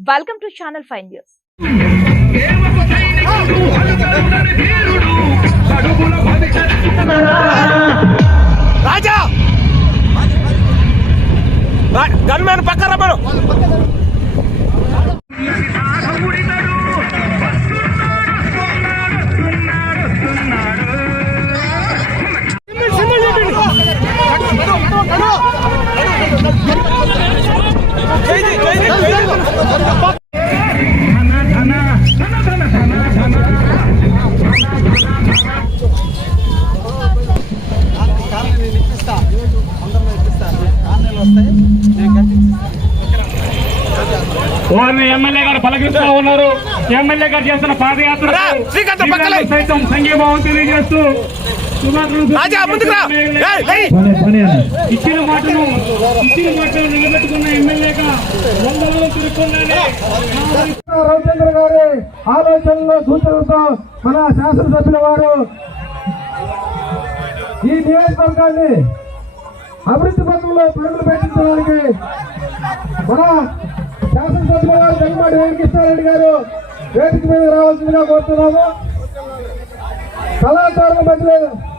Welcome to channel five news Raja! Gunmen పక్కన రమ్మను వారిని ఎమ్మెల్యే గారు పలకరిస్తూ ఉన్నారు. ఎమ్మెల్యే గారు చేస్తున్న పాదయాత్ర. సైతం సంఘీభావం తెలియజేస్తూ. ఇచ్చిన మాటను ఇచ్చిన మాటను నిలబెట్టుకున్న ఎమ్మెల్యేగా వందలు తిరుగుతున్నానే రవిచంద్ర గారి ఆలోచనలు సూచనలతో మన శాసనసభ్యుల వారు ఈ నియోజకవర్గాన్ని అభివృద్ధి పథంలో ప్రజలు పెట్టించడానికి మన శాసనసభ్యులు వారు జగన్మోహన్ వెంకటేశ్వరరెడ్డి గారు వేదిక మీద రావాల్సిందిగా కోరుతున్నాము. కళాకారుల మధ్య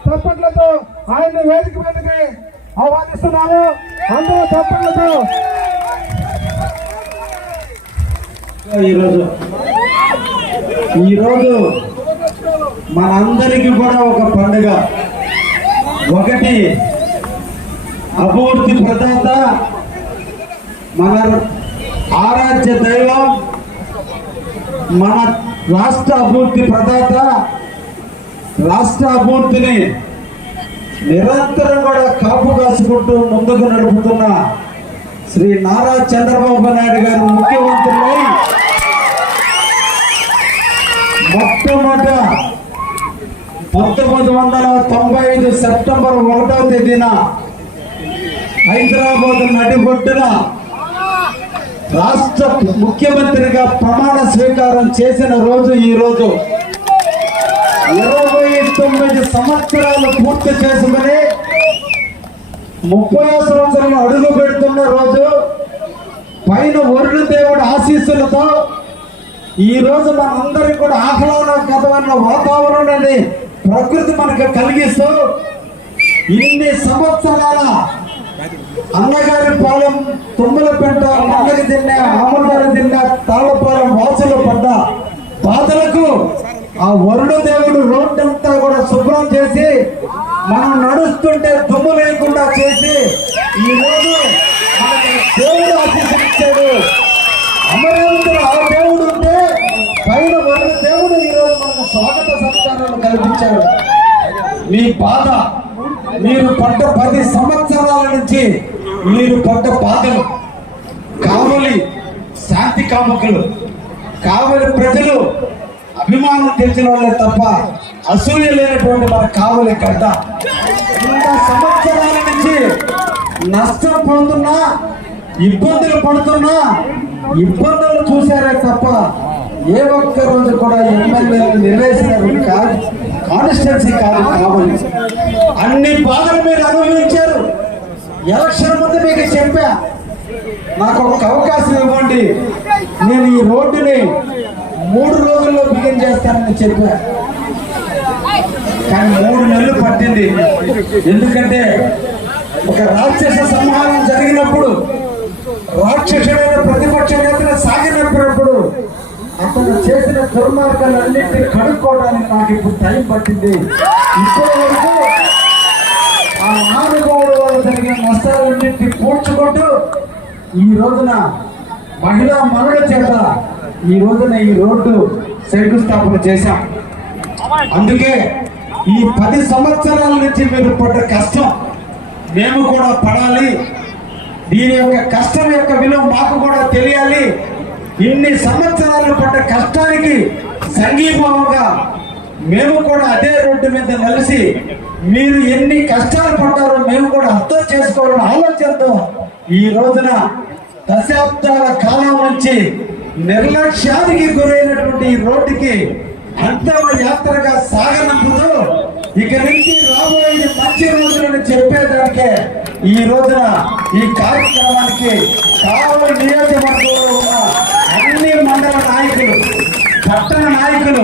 చప్పట్లతో ఆయన వేదిక మీదకి ఆహ్వానిస్తున్నాము. అందరూ చప్పట్లతో. ఈరోజు ఈరోజు మనందరికీ కూడా ఒక పండుగ. ఒకటి అభివృద్ధి ప్రదాత మన ఆరాధ్య దైవం మన రాష్ట్ర అభివృద్ధి ప్రదాత రాష్ట్ర అభివృద్ధిని నిరంతరం కూడా కాపు కాసుకుంటూ ముందుకు నడుపుతున్న శ్రీ నారా చంద్రబాబు నాయుడు గారు ముఖ్యమంత్రులై మొట్టమొదట పంతొమ్మిది వందల తొంభై ఐదు సెప్టెంబర్ ఒకటవ తేదీన హైదరాబాద్ నడిబొట్టున రాష్ట్ర ముఖ్యమంత్రిగా ప్రమాణ స్వీకారం చేసిన రోజు ఈ రోజు. ఇరవై తొమ్మిది సంవత్సరాలు పూర్తి చేసుకుని ముప్పై సంవత్సరం అడుగు పెడుతున్న రోజు పైన వరుణ దేవుడి ఆశీస్సులతో ఈ రోజు మనందరికీ కూడా ఆహ్లాదకరమైన వాతావరణాన్ని ప్రకృతి మనకు కలిగిస్తూ ఇన్ని సంవత్సరాల అన్నగారి పాలెం తుమ్మలపెంట అన్నకి తిన్న ఆమదారి తిన్న తాళపాలెం వాసులు పడ్డ బాధలకు ఆ వరుణ దేవుడు రోడ్డంతా కూడా శుభ్రం చేసి మనం నడుస్తుంటే దుమ్ము లేకుండా చేసి ఈ రోజు మనకి దేవుడు ఆశీర్వదించాడు. ఇచ్చాడు అమరావతిలో ఆ దేవుడు ఉంటే పైన వరుణ దేవుడు ఈరోజు మనకు స్వాగత సత్కారాలు కల్పించాడు. మీ బాధ మీరు పడ్డ పది సంవత్సరాల నుంచి మీరు పడ్డ బాధలు కావలి శాంతి కాముకులు కావలి ప్రజలు అభిమానం తెలిసిన వాళ్ళే తప్ప అసూయ లేనటువంటి మన కావలి గడ్డ. ఇంత సంవత్సరాల నుంచి నష్టం పొందుతున్నా ఇబ్బందులు పడుతున్నా ఇబ్బందులు చూశారే తప్ప ఏ ఒక్క రోజు కూడా ఎమ్మెల్యేలు నిర్వేశారు కాదు. కాన్స్టిట్యున్సీ కాదు కావాలి. అన్ని బాధలు మీరు అనుభవించారు. ఎలక్షన్ ముందు మీకు చెప్పా. నాకు ఒక అవకాశం ఇవ్వండి. నేను ఈ రోడ్డుని మూడు రోజుల్లో బిగిన్ చేస్తానని చెప్పా. కానీ మూడు నెలలు పట్టింది. ఎందుకంటే ఒక రాక్షస సంహారం జరిగినప్పుడు రాక్షసుడైన ప్రతిపక్ష నేతను సాగినప్పుడు అతను చేసిన దుర్మార్గాలన్నింటినీ కడుక్కోవడానికి నాకు ఇప్పుడు టైం పట్టింది. ఇప్పటి వరకు ఆ నాలుగోడు వల్ల జరిగిన నష్టాలన్నింటినీ పూడ్చుకుంటూ ఈ రోజున మహిళా మనుల చేత ఈ రోజున ఈ రోడ్డు శంకుస్థాపన చేశాం. అందుకే ఈ పది సంవత్సరాల నుంచి మీరు పడ్డ కష్టం మేము కూడా పడాలి. దీని యొక్క కష్టం యొక్క విలువ మాకు కూడా తెలియాలి. ఇన్ని సంవత్సరాలు పడ్డ కష్టానికి సంఘీభావంగా మేము కూడా అదే రోడ్డు మీద కలిసి మీరు ఎన్ని కష్టాలు పడ్డారో మేము కూడా అర్థం చేసుకోవాలని ఆలోచనతో ఈ రోజున దశాబ్దాల కాలం నుంచి నిర్లక్ష్యానికి గురైనటువంటి ఈ రోడ్డుకి అంతమ యాత్రగా సాగనంపుతూ ఇక నుంచి రాబోయే మంచి రోజులను చెప్పేదానికే ఈ రోజున ఈ కార్యక్రమానికి కావలి నియోజకవర్గంలో ఉన్న అన్ని మండల నాయకులు పట్టణ నాయకులు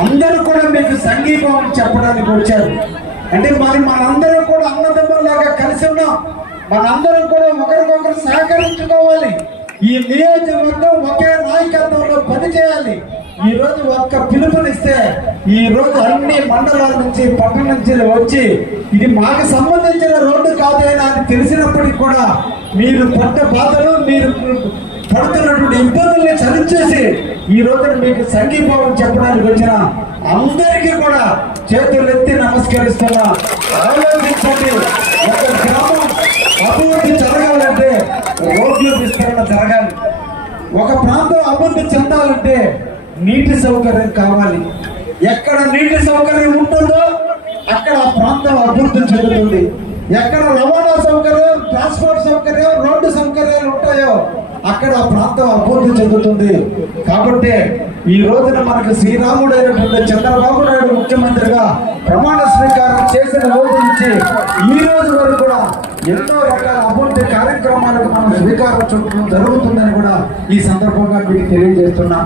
అందరూ కూడా మీకు సంగీతం చెప్పడానికి వచ్చారు. అంటే మరి మనందరం కూడా అన్నదమ్ములాగా కలిసి ఉన్నాం. మనందరం కూడా ఒకరికొకరు సహకరించుకోవాలి. ఈ నియోజకవర్గం ఒకే నాయకత్వంలో పనిచేయాలి. ఈ రోజు ఒక్క పిలుపునిస్తే ఈ రోజు అన్ని మండలాల నుంచి పట్టణం నుంచి వచ్చి ఇది మాకు సంబంధించిన రోడ్డు కాదేనా అని తెలిసినప్పటికీ కూడా మీరు పట్ట బాధలు మీరు పడుతున్నటువంటి ఇబ్బందుల్ని చలించేసి ఈ రోజున మీకు సంఘీభావం చెప్పడానికి వచ్చిన అందరికీ కూడా చేతులు ఎత్తి నమస్కరిస్తున్నా. ఆలోచించండి. ఒక గ్రామం అభివృద్ధి జరగాలంటే రోడ్లు విస్తరణ జరగాలి. ఒక ప్రాంతం అభివృద్ధి చెందాలంటే నీటి సౌకర్యం కావాలి. ఎక్కడ నీటి సౌకర్యం ఉంటుందో అక్కడ ఆ ప్రాంతం అభివృద్ధి చెందుతుంది. ఎక్కడ రవాణా సౌకర్యం ట్రాన్స్పోర్ట్ సౌకర్యం రోడ్డు సౌకర్యాలు ఉంటాయో అక్కడ ఆ ప్రాంతం అభివృద్ధి చెందుతుంది. కాబట్టి ఈ రోజున మనకు శ్రీరాముడైనటువంటి చంద్రబాబు నాయుడు ముఖ్యమంత్రిగా ప్రమాణ స్వీకారం చేసిన రోజు నుంచి ఈ రోజు వరకు కూడా ఎన్నో రకాల అభివృద్ధి కార్యక్రమాలకు మనం స్వీకారం చూడటం జరుగుతుందని కూడా ఈ సందర్భంగా మీకు తెలియజేస్తున్నా.